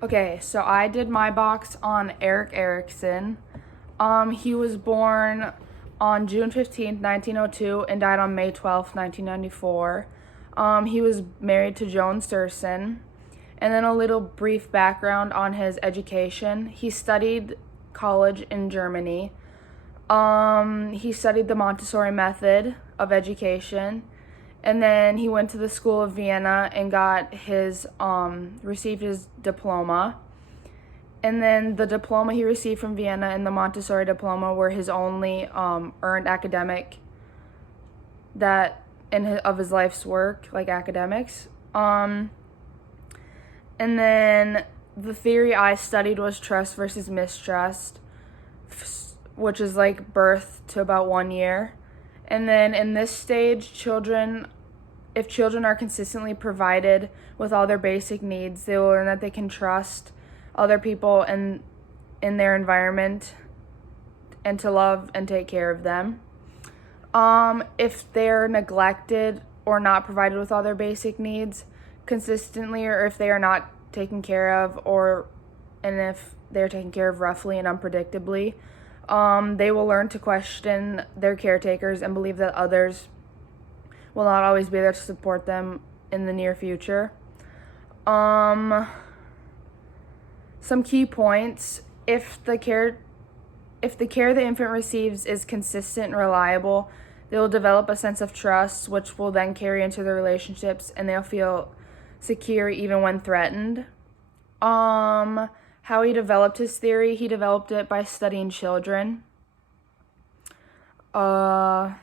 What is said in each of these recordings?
Okay, so I did my box on Eric Erickson. He was born on June 15th, 1902 and died on May 12th, 1994. He was married to Joan Surson. And then a little brief background on his education. He studied college in Germany. He studied the Montessori method of education. And then he went to the School of Vienna and got received his diploma. And then the diploma he received from Vienna and the Montessori diploma were his only earned academic of his life's work, like academics. And then the theory I studied was trust versus mistrust, which is like birth to about 1 year. And then in this stage, if children are consistently provided with all their basic needs, they will learn that they can trust other people and in their environment and to love and take care of them. If they're neglected or not provided with all their basic needs consistently, or if they are not taken care of, and if they're taken care of roughly and unpredictably, they will learn to question their caretakers and believe that others will not always be there to support them in the near future. Some key points: if the care the infant receives is consistent and reliable, they will develop a sense of trust, which will then carry into their relationships, and they'll feel secure even when threatened. How he developed his theory: he developed it by studying children. And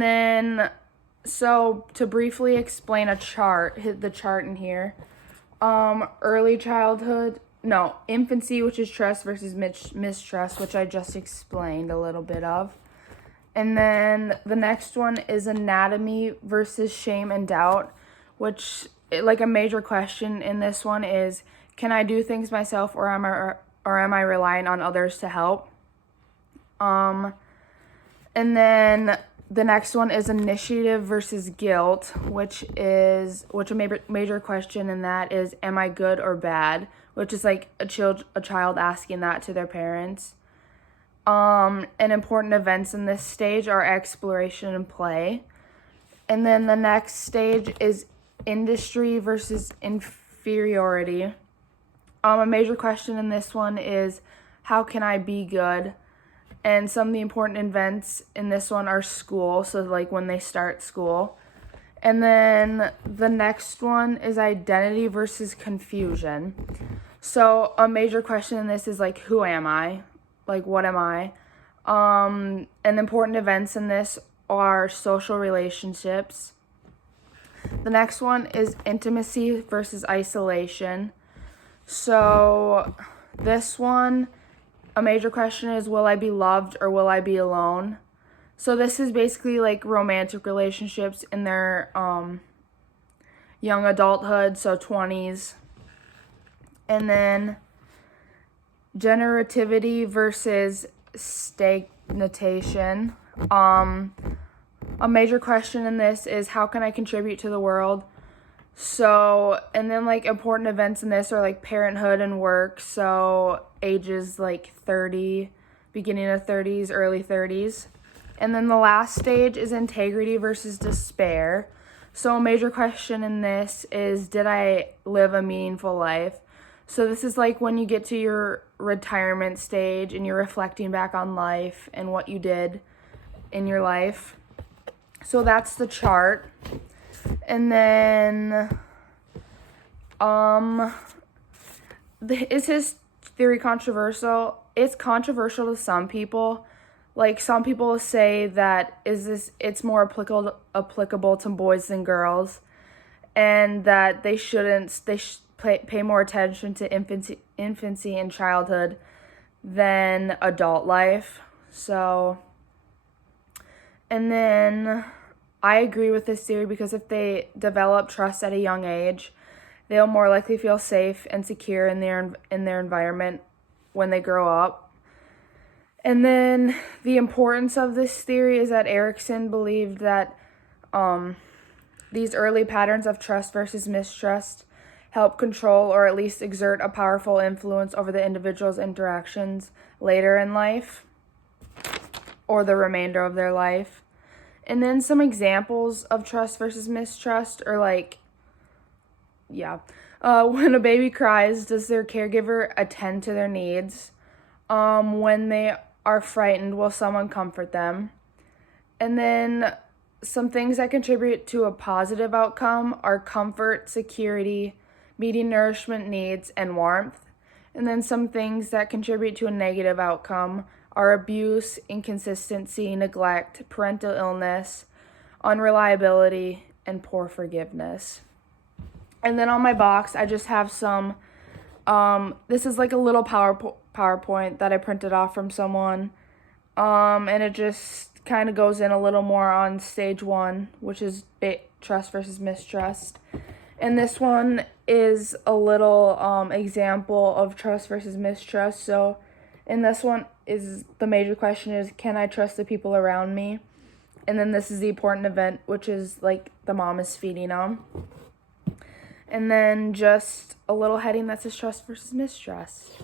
then, so to briefly explain the chart in here. Infancy, which is trust versus mistrust, which I just explained a little bit of. And then the next one is anatomy versus shame and doubt, which, like, a major question in this one is, can I do things myself, or am I relying on others to help? And then the next one is initiative versus guilt, which a major question in that is, am I good or bad? Which is like a child asking that to their parents. And important events in this stage are exploration and play. And then the next stage is industry versus inferiority. A major question in this one is, how can I be good? And some of the important events in this one are school, so like when they start school. And then the next one is identity versus confusion. So a major question in this is like, who am I? Like, what am I? And important events in this are social relationships. The next one is intimacy versus isolation. So this one, a major question is, will I be loved or will I be alone? So this is basically like romantic relationships in their young adulthood, so 20s. And then generativity versus stagnation. A major question in this is, how can I contribute to the world? So, and then like important events in this are like parenthood and work. So ages like 30, beginning of 30s, early 30s. And then the last stage is integrity versus despair. So a major question in this is, did I live a meaningful life? So this is like when you get to your retirement stage and you're reflecting back on life and what you did in your life. So that's the chart. And then, is his theory controversial? It's controversial to some people. Like, some people say that it's more applicable to boys than girls, and that they pay more attention to infancy and childhood than adult life. So, and then I agree with this theory because if they develop trust at a young age, they'll more likely feel safe and secure in their environment when they grow up. And then the importance of this theory is that Erickson believed that these early patterns of trust versus mistrust help control or at least exert a powerful influence over the individual's interactions later in life or the remainder of their life. And then some examples of trust versus mistrust are like, when a baby cries, does their caregiver attend to their needs? When they are frightened, will someone comfort them? And then some things that contribute to a positive outcome are comfort, security, meeting nourishment needs, and warmth. And then some things that contribute to a negative outcome are abuse, inconsistency, neglect, parental illness, unreliability, and poor forgiveness. And then on my box, I just have some, this is like a little PowerPoint that I printed off from someone. And it just kind of goes in a little more on stage 1, which is trust versus mistrust. And this one is a little example of trust versus mistrust. So in this one is the major question is, can I trust the people around me? And then this is the important event, which is like the mom is feeding them. And then just a little heading that says trust versus mistrust.